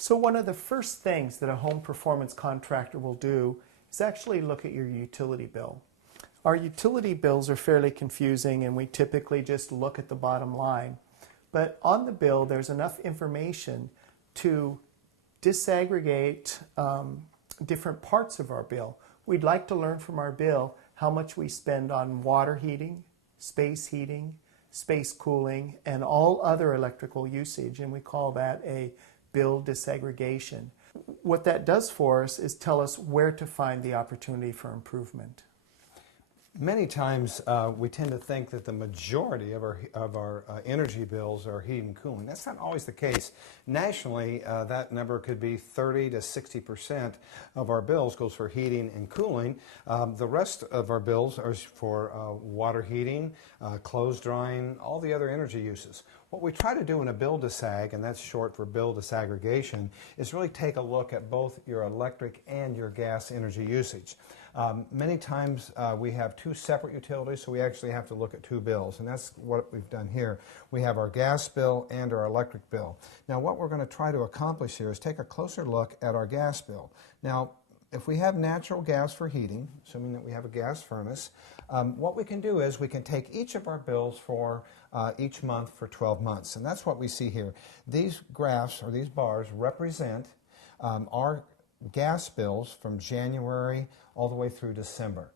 So one of the first things that a home performance contractor will do is actually look at your utility bill. Our utility bills are fairly confusing and we typically just look at the bottom line. But on the bill there's enough information to disaggregate different parts of our bill. We'd like to learn from our bill how much we spend on water heating, space cooling, and all other electrical usage, and we call that a bill disaggregation. What that does for us is tell us where to find the opportunity for improvement. Many times we tend to think that the majority of our energy bills are heating and cooling. That's not always the case. Nationally, that number could be 30 to 60% of our bills goes for heating and cooling. The rest of our bills are for water heating, clothes drying, all the other energy uses. What we try to do in a bill disag, and that's short for bill disaggregation, is really take a look at both your electric and your gas energy usage. Many times we have two separate utilities, so we actually have to look at two bills, and that's what we've done here. We have our gas bill and our electric bill. Now what we're going to try to accomplish here is take a closer look at our gas bill. Now if we have natural gas for heating, assuming that we have a gas furnace, what we can do is we can take each of our bills for each month for 12 months, and that's what we see here. These graphs, or these bars, represent our gas bills from January all the way through December.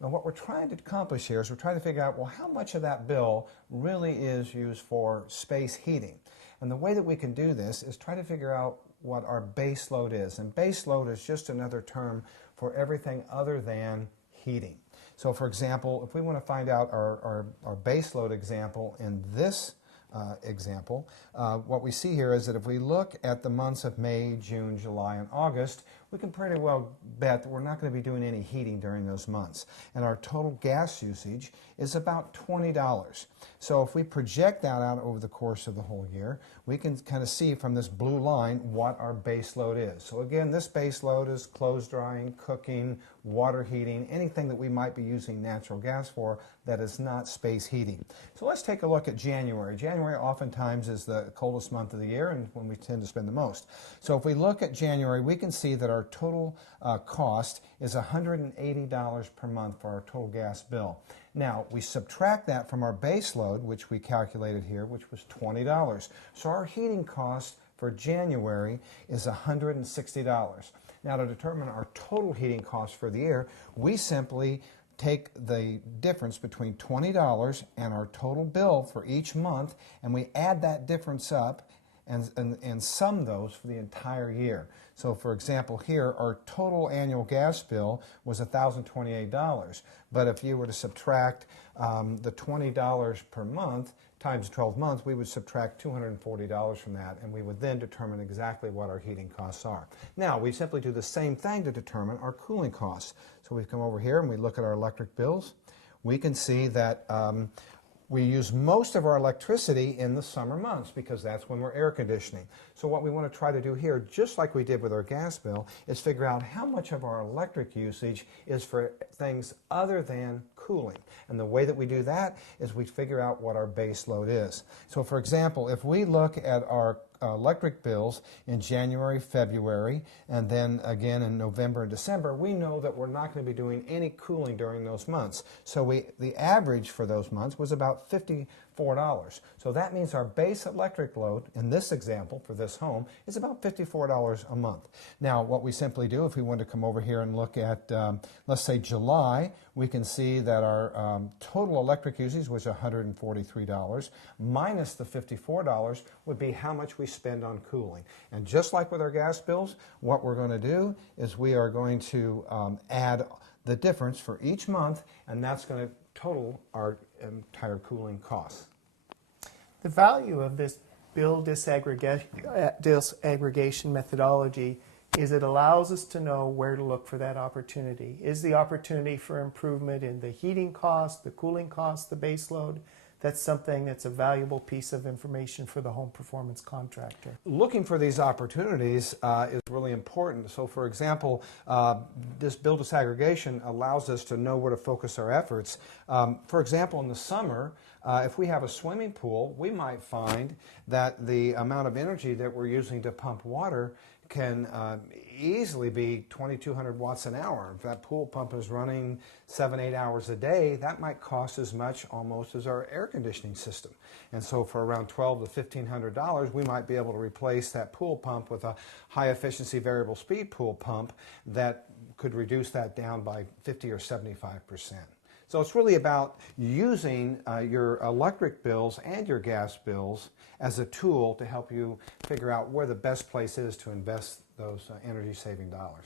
Now what we're trying to accomplish here is we're trying to figure out, well, how much of that bill really is used for space heating? And the way that we can do this is try to figure out what our base load is. And base load is just another term for everything other than heating. So for example, if we want to find out our base load example in this example, what we see here is that if we look at the months of May, June, July, and August, we can pretty well bet that we're not going to be doing any heating during those months. And our total gas usage is about $20. So if we project that out over the course of the whole year, we can kind of see from this blue line what our base load is. So again, this base load is clothes drying, cooking, water heating, anything that we might be using natural gas for that is not space heating. So let's take a look at January. January oftentimes is the coldest month of the year and when we tend to spend the most. So if we look at January, we can see that our total cost is $180 per month for our total gas bill. Now, we subtract that from our base load, which we calculated here, which was $20. So our heating cost for January is $160. Now, to determine our total heating cost for the year, we simply take the difference between $20 and our total bill for each month, and we add that difference up and sum those for the entire year. So for example here, our total annual gas bill was $1,028, but if you were to subtract the $20 per month times 12 months, we would subtract $240 from that, and we would then determine exactly what our heating costs are. Now, we simply do the same thing to determine our cooling costs. So we come over here and we look at our electric bills. We can see that we use most of our electricity in the summer months because that's when we're air conditioning. So what we want to try to do here, just like we did with our gas bill, is figure out how much of our electric usage is for things other than cooling. And the way that we do that is we figure out what our base load is. So for example, if we look at our electric bills in January, February, and then again in November and December, we know that we're not going to be doing any cooling during those months. So the average for those months was about $54. So that means our base electric load, in this example for this home, is about $54 a month. Now what we simply do, if we want to come over here and look at, let's say July, we can see that our total electric usage was $143, minus the $54 would be how much we spend on cooling. And just like with our gas bills, what we're going to do is we are going to add the difference for each month, and that's going to total our entire cooling costs. The value of this bill disaggregation methodology is it allows us to know where to look for that opportunity. Is the opportunity for improvement in the heating cost, the cooling cost, the base load? that's something that's a valuable piece of information for the home performance contractor. Looking for these opportunities is really important. So, for example, this bill disaggregation allows us to know where to focus our efforts. For example, in the summer, if we have a swimming pool, we might find that the amount of energy that we're using to pump water can easily be 2,200 watts an hour. If that pool pump is running 7-8 hours a day, that might cost as much almost as our air conditioning system. And so for around $1,200 to $1,500, we might be able to replace that pool pump with a high efficiency variable speed pool pump that could reduce that down by 50 or 75%. So it's really about using your electric bills and your gas bills as a tool to help you figure out where the best place is to invest those energy-saving dollars.